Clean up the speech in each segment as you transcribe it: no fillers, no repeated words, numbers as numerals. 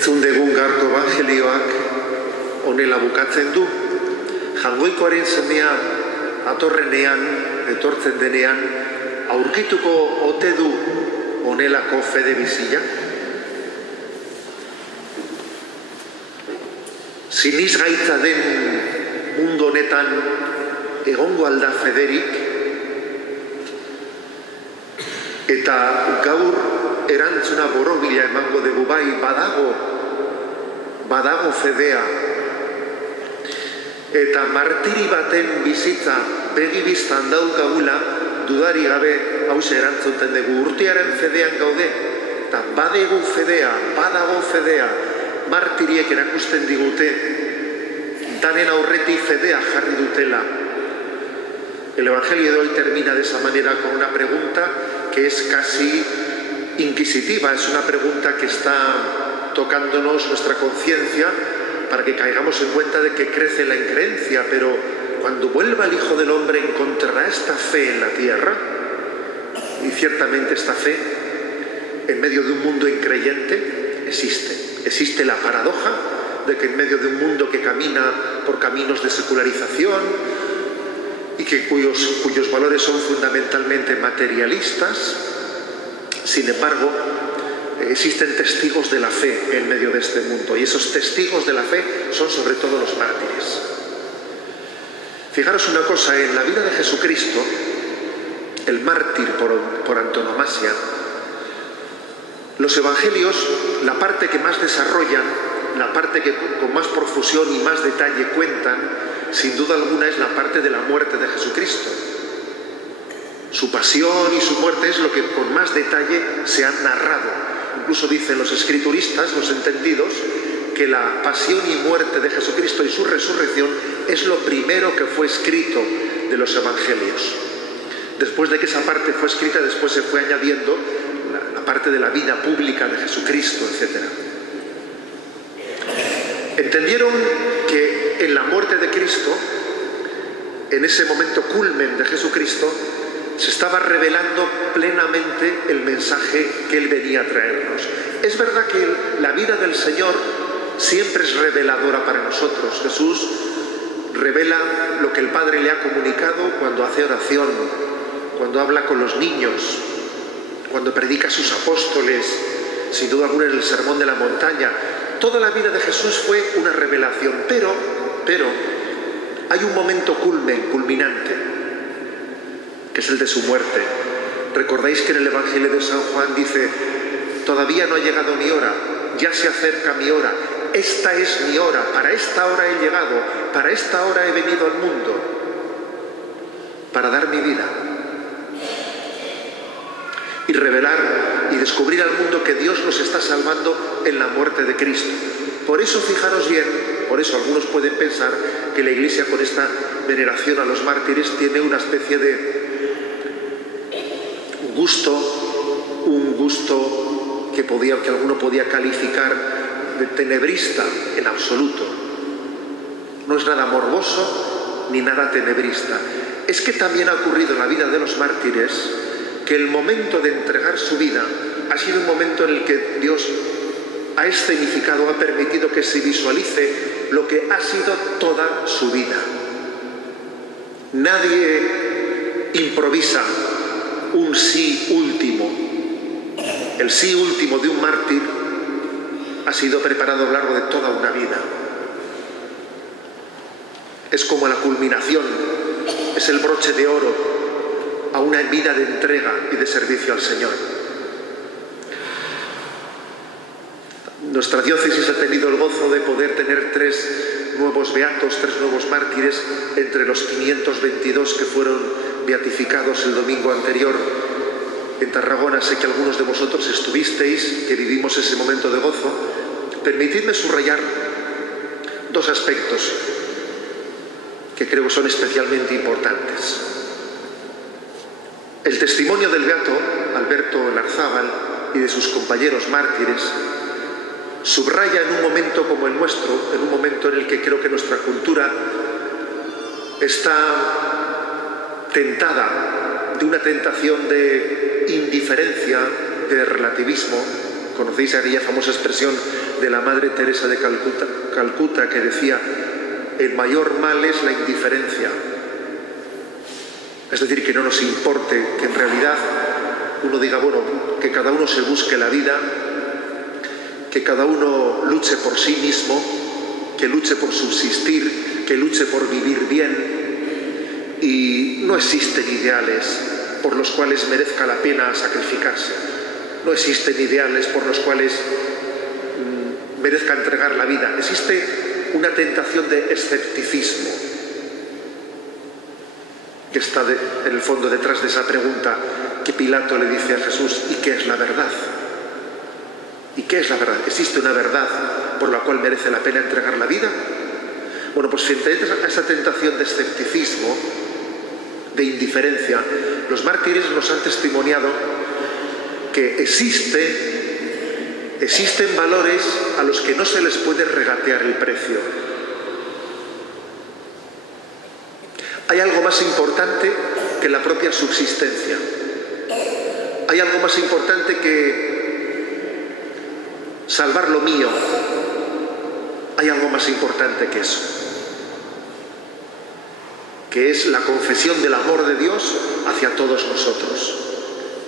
Entzun degun gaurko evangelioak honela bukatzen du. Jangoikoaren semea etortzen denean, aurkituko ote du honelako fede bizia? Sinisgaitza den mundu honetan egongo alda federik, eta gaur erantzuna borobila emango dugu, bai, badago fedea. Eta martiri baten bizitza begibiztan daukagula, dudari gabe hause erantzuten dugu. Urtearen fedean gaude, eta badago fedea, martiriek erakusten digute, danen aurretik fedea jarri dutela. El Evangelio de hoy termina de esa manera con una pregunta que es casi inquisitiva, es una pregunta que está tocándonos nuestra conciencia para que caigamos en cuenta de que crece la increencia, pero cuando vuelva el Hijo del Hombre encontrará esta fe en la tierra, y ciertamente esta fe en medio de un mundo increyente existe la paradoja de que en medio de un mundo que camina por caminos de secularización y cuyos valores son fundamentalmente materialistas, sin embargo, existen testigos de la fe en medio de este mundo, y esos testigos de la fe son sobre todo los mártires. Fijaros una cosa, en la vida de Jesucristo, el mártir por antonomasia, los evangelios, la parte que más desarrollan, la parte que con más profusión y más detalle cuentan, sin duda alguna es la parte de la muerte de Jesucristo. Su pasión y su muerte es lo que con más detalle se han narrado. Incluso dicen los escrituristas, los entendidos, que la pasión y muerte de Jesucristo y su resurrección es lo primero que fue escrito de los evangelios. Después de que esa parte fue escrita, después se fue añadiendo la parte de la vida pública de Jesucristo, etc. Entendieron que en la muerte de Cristo, en ese momento culmen de Jesucristo, se estaba revelando plenamente el mensaje que Él venía a traernos. Es verdad que la vida del Señor siempre es reveladora para nosotros. Jesús revela lo que el Padre le ha comunicado cuando hace oración, cuando habla con los niños, cuando predica a sus apóstoles, sin duda alguna en el Sermón de la Montaña. Toda la vida de Jesús fue una revelación, pero hay un momento culminante, que es el de su muerte. Recordáis que en el Evangelio de San Juan dice: todavía no ha llegado mi hora, ya se acerca mi hora, esta es mi hora, para esta hora he llegado, para esta hora he venido al mundo, para dar mi vida y revelar y descubrir al mundo que Dios nos está salvando en la muerte de Cristo. Por eso, fijaros bien, por eso algunos pueden pensar que la Iglesia, con esta veneración a los mártires, tiene una especie de un gusto que alguno podía calificar de tenebrista. En absoluto. No es nada morboso ni nada tenebrista. Es que también ha ocurrido en la vida de los mártires que el momento de entregar su vida ha sido un momento en el que Dios ha escenificado, ha permitido que se visualice lo que ha sido toda su vida. Nadie improvisa un sí último. El sí último de un mártir ha sido preparado a lo largo de toda una vida. Es como la culminación, es el broche de oro a una vida de entrega y de servicio al Señor. Nuestra diócesis ha tenido el gozo de poder tener 3 nuevos beatos, 3 nuevos mártires, entre los 522 que fueron beatificados el domingo anterior. En Tarragona sé que algunos de vosotros estuvisteis, que vivimos ese momento de gozo. Permitidme subrayar 2 aspectos que creo que son especialmente importantes. El testimonio del beato Alberto Larzábal y de sus compañeros mártires subraya en un momento como el nuestro, en un momento en el que creo que nuestra cultura está tentada de una tentación de indiferencia, de relativismo Conocéis aquella famosa expresión de la Madre Teresa de Calcuta que decía: el mayor mal es la indiferencia. Es decir, que no nos importe, que en realidad uno diga, bueno, que cada uno se busque la vida, que cada uno luche por sí mismo, que luche por subsistir, que luche por vivir bien, y no existen ideales por los cuales merezca la pena sacrificarse. No existen ideales por los cuales merezca entregar la vida. Existe una tentación de escepticismo que está en el fondo detrás de esa pregunta que Pilato le dice a Jesús: ¿y qué es la verdad? ¿Y qué es la verdad? ¿Existe una verdad por la cual merece la pena entregar la vida? Bueno, pues frente a esa tentación de escepticismo, de indiferencia, los mártires nos han testimoniado que existen valores a los que no se les puede regatear el precio. Hay algo más importante que la propia subsistencia. Hay algo más importante que salvar lo mío. Hay algo más importante que eso, que es la confesión del amor de Dios hacia todos nosotros,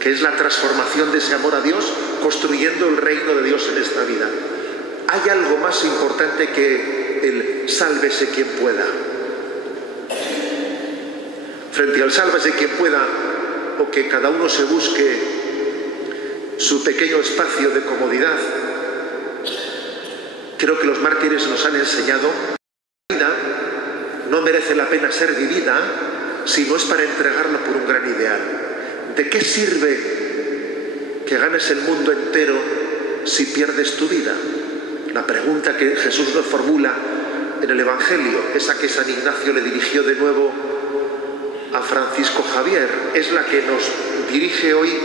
que es la transformación de ese amor a Dios, construyendo el reino de Dios en esta vida. Hay algo más importante que el sálvese quien pueda. Frente al sálvese quien pueda, o que cada uno se busque su pequeño espacio de comodidad, creo que los mártires nos han enseñado que la vida no merece la pena ser vivida si no es para entregarlo por un gran ideal. ¿De qué sirve que ganes el mundo entero si pierdes tu vida? La pregunta que Jesús nos formula en el Evangelio, esa que San Ignacio le dirigió de nuevo a Francisco Javier, es la que nos dirige hoy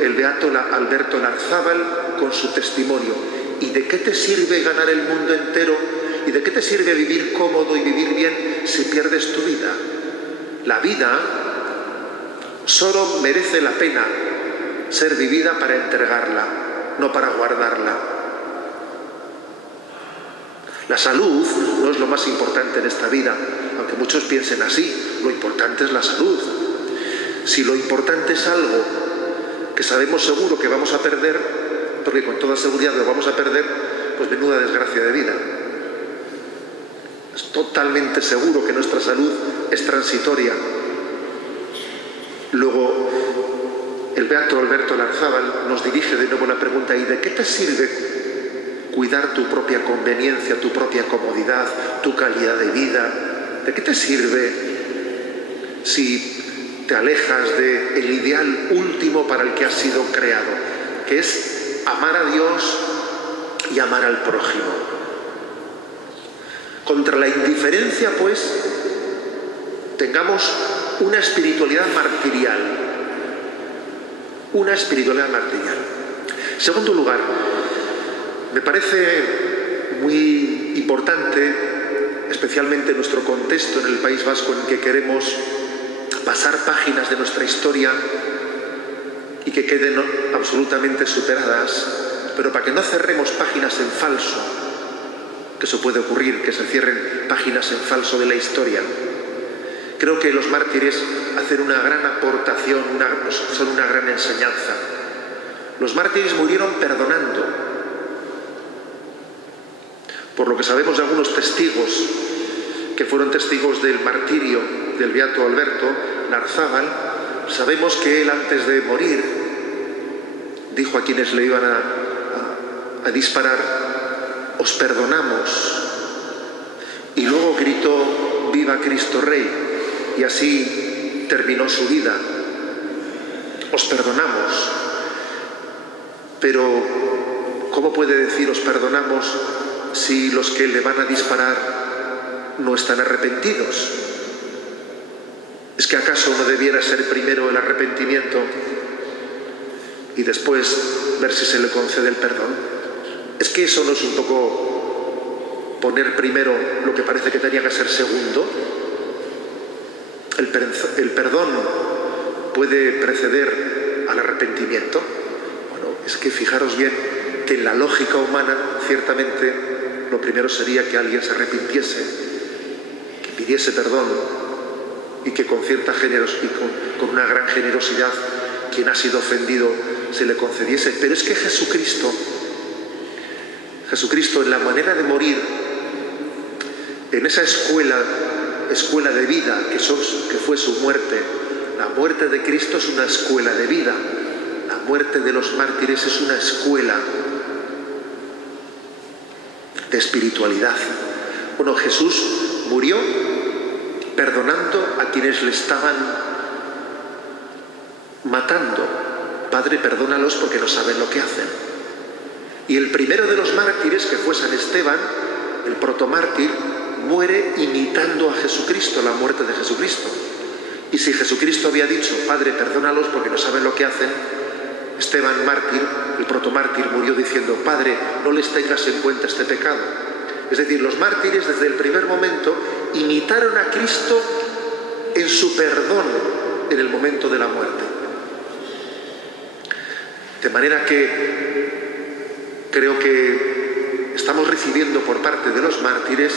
el beato Alberto Larzábal con su testimonio. ¿Y de qué te sirve ganar el mundo entero? ¿Y de qué te sirve vivir cómodo y vivir bien si pierdes tu vida? La vida solo merece la pena ser vivida para entregarla, no para guardarla. La salud no es lo más importante en esta vida, aunque muchos piensen así. Lo importante es la salud. Si lo importante es algo que sabemos seguro que vamos a perder, porque con toda seguridad lo vamos a perder, pues menuda desgracia de vida. Es totalmente seguro que nuestra salud es transitoria. Luego, el beato Alberto Larzábal nos dirige de nuevo la pregunta: ¿y de qué te sirve cuidar tu propia conveniencia, tu propia comodidad, tu calidad de vida? ¿De qué te sirve si te alejas del ideal último para el que has sido creado, que es amar a Dios y amar al prójimo? Contra la indiferencia, pues, tengamos una espiritualidad martirial. Una espiritualidad martirial. En segundo lugar, me parece muy importante, especialmente en nuestro contexto en el País Vasco, en el que queremos pasar páginas de nuestra historia y que queden absolutamente superadas, pero para que no cerremos páginas en falso, que eso puede ocurrir, que se cierren páginas en falso de la historia. Creo que los mártires hacen una gran aportación, son una gran enseñanza. Los mártires murieron perdonando. Por lo que sabemos de algunos testigos que fueron testigos del martirio del beato Alberto Larzábal, sabemos que él, antes de morir, dijo a quienes le iban a disparar: os perdonamos. Y luego gritó: viva Cristo Rey. Y así terminó su vida. Os perdonamos. Pero ¿cómo puede decir os perdonamos si los que le van a disparar no están arrepentidos? ¿Es que acaso no debiera ser primero el arrepentimiento y después ver si se le concede el perdón? ¿Es que eso no es un poco poner primero lo que parece que tenía que ser segundo? ¿El perdón puede preceder al arrepentimiento? Bueno, es que fijaros bien que en la lógica humana, ciertamente, lo primero sería que alguien se arrepintiese, que pidiese perdón y que con cierta generosidad, con una gran generosidad, quien ha sido ofendido se le concediese. Pero es que Jesucristo en la manera de morir, en esa escuela de vida que fue su muerte, la muerte de Cristo es una escuela de vida, la muerte de los mártires es una escuela de espiritualidad. Bueno, Jesús murió perdonando a quienes le estaban matando. Padre, perdónalos porque no saben lo que hacen. Y el primero de los mártires, que fue San Esteban, el protomártir, muere imitando a Jesucristo, la muerte de Jesucristo. Y si Jesucristo había dicho, Padre, perdónalos porque no saben lo que hacen, Esteban mártir, el protomártir, murió diciendo, Padre, no les tengas en cuenta este pecado. Es decir, los mártires desde el primer momento imitaron a Cristo en su perdón en el momento de la muerte. De manera que creo que estamos recibiendo por parte de los mártires,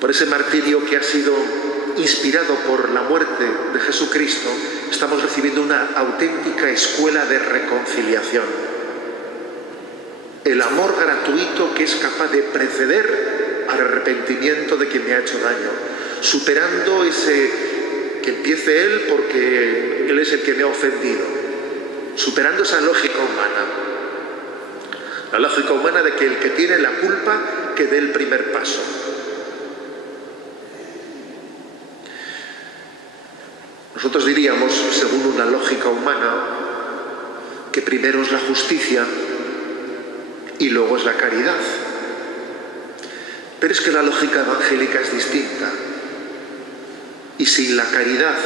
por ese martirio que ha sido inspirado por la muerte de Jesucristo, estamos recibiendo una auténtica escuela de reconciliación. El amor gratuito que es capaz de preceder al arrepentimiento de quien me ha hecho daño, superando ese que empiece él porque él es el que me ha ofendido, superando esa lógica humana, la lógica humana de que el que tiene la culpa que dé el primer paso. Nosotros diríamos, según una lógica humana, que primero es la justicia y luego es la caridad. Pero es que la lógica evangélica es distinta. Y sin la caridad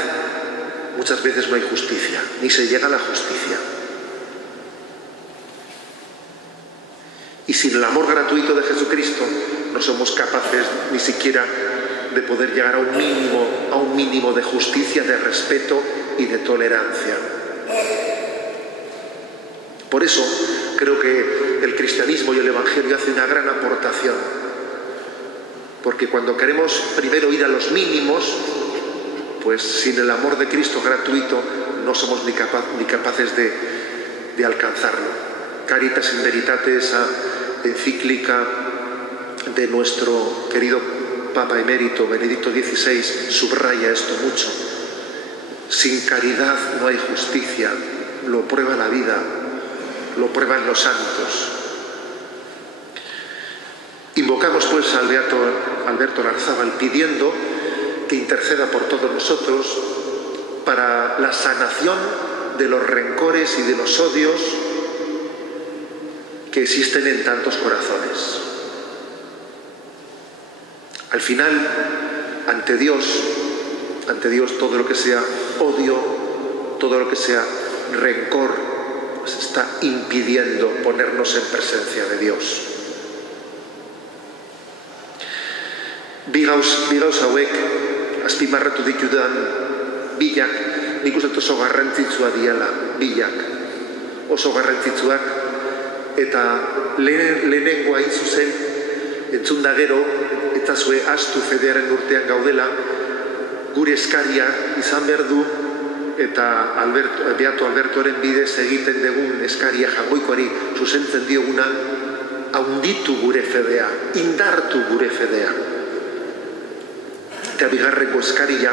muchas veces no hay justicia, ni se llega a la justicia. Y sin el amor gratuito de Jesucristo no somos capaces ni siquiera de poder llegar a un mínimo de justicia, de respeto y de tolerancia. Por eso creo que el cristianismo y el evangelio hacen una gran aportación, porque cuando queremos primero ir a los mínimos, pues sin el amor de Cristo gratuito no somos ni capaces de alcanzarlo. Caritas in Veritate, esa encíclica de nuestro querido Papa emérito Benedicto XVI, subraya esto mucho. Sin caridad no hay justicia, lo prueba la vida, lo prueban los santos. Invocamos pues a Alberto Larzábal pidiendo que interceda por todos nosotros para la sanación de los rencores y de los odios que existen en tantos corazones. Al final, ante Dios todo lo que sea odio, todo lo que sea rencor, pues está impidiendo ponernos en presencia de Dios. Bigaus hauek azpimarratu ditudan bilak, nik uste dut oso garrantzitsua diala bilak, oso garrantzitsuak, eta lehenengoa hain zuzen entzun da gero, eta zue astu fedearen urtean gaudela, gure eskaria izan behar du, eta Beato Albertoren bidez egiten dugun eskaria Jaungoikoari zuzentzen dioguna, haunditu gure fedea, indartu gure fedea. Eta bigarrengo eskaria,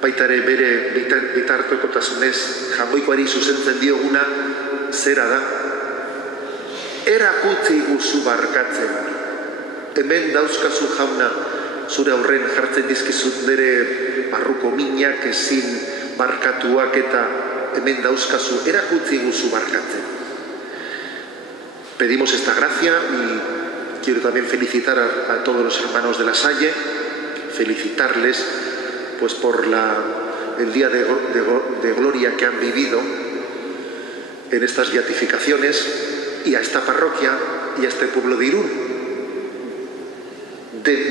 baita ere bere bitartekotasunez Jaungoikoari zuzentzen dioguna, zera da, erakutsi guzu barkatzen. Hemen dauzkazu jauna, zure aurren jartzen dizkizut nire barruko minak ezin barkatuak, eta hemen dauzkazu, erakutsi guzu barkatzen. Pedimos esta gracia y quiero también felicitar a todos los hermanos de La Salle, felicitarles pues por el día de gloria que han vivido en estas beatificaciones, y a esta parroquia y a este pueblo de Irún.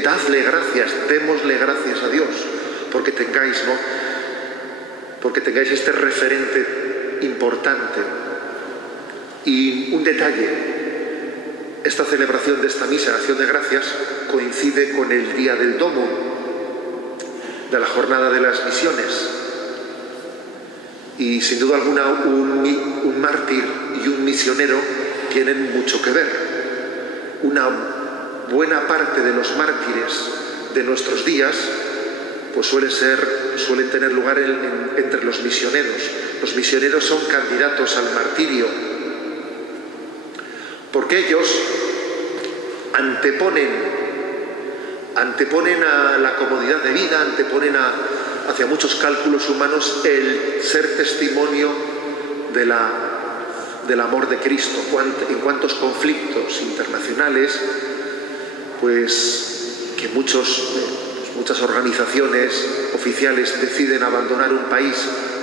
Dadle gracias, démosle gracias a Dios porque tengáis este referente importante Y un detalle, esta celebración de esta misa, Acción de Gracias, coincide con el día del Domo, de la Jornada de las Misiones. Y sin duda alguna un mártir y un misionero tienen mucho que ver. Una buena parte de los mártires de nuestros días pues suelen tener lugar entre los misioneros. Los misioneros son candidatos al martirio porque ellos anteponen a la comodidad de vida, anteponen hacia muchos cálculos humanos el ser testimonio del amor de Cristo. En cuantos conflictos internacionales, pues que muchas organizaciones oficiales deciden abandonar un país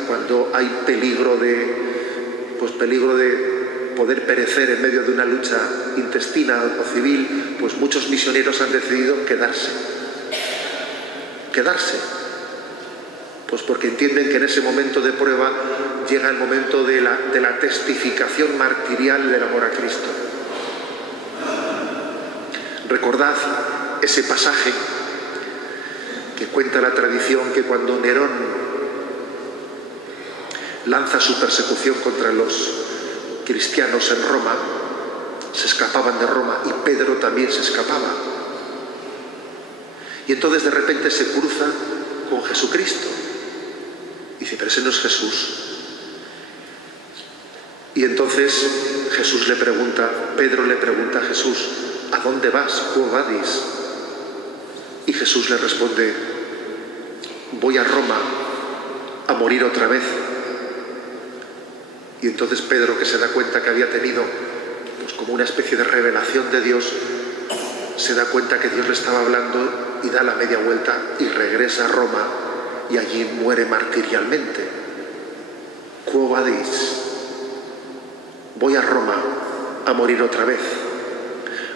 cuando hay peligro de poder perecer en medio de una lucha intestina o civil, pues muchos misioneros han decidido quedarse. Pues porque entienden que en ese momento de prueba llega el momento de la testificación martirial del amor a Cristo. Recordad ese pasaje que cuenta la tradición que cuando Nerón lanza su persecución contra los cristianos en Roma, se escapaban de Roma y Pedro también se escapaba. Y entonces de repente se cruza con Jesucristo. Y dice, pero ese no es Jesús. Y entonces Pedro le pregunta a Jesús, ¿a dónde vas? ¿Quo vadis? Y Jesús le responde, voy a Roma a morir otra vez. Y entonces Pedro, que se da cuenta que había tenido pues como una especie de revelación de Dios, se da cuenta que Dios le estaba hablando y da la media vuelta y regresa a Roma y allí muere martirialmente. Quo vadis? Voy a Roma a morir otra vez.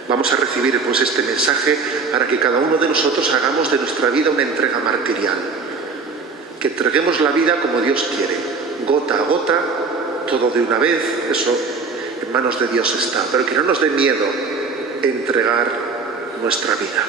Vamos a recibir pues este mensaje para que cada uno de nosotros hagamos de nuestra vida una entrega martirial. Que entreguemos la vida como Dios quiere, gota a gota, todo de una vez, eso en manos de Dios está. Pero que no nos dé miedo entregar nuestra vida.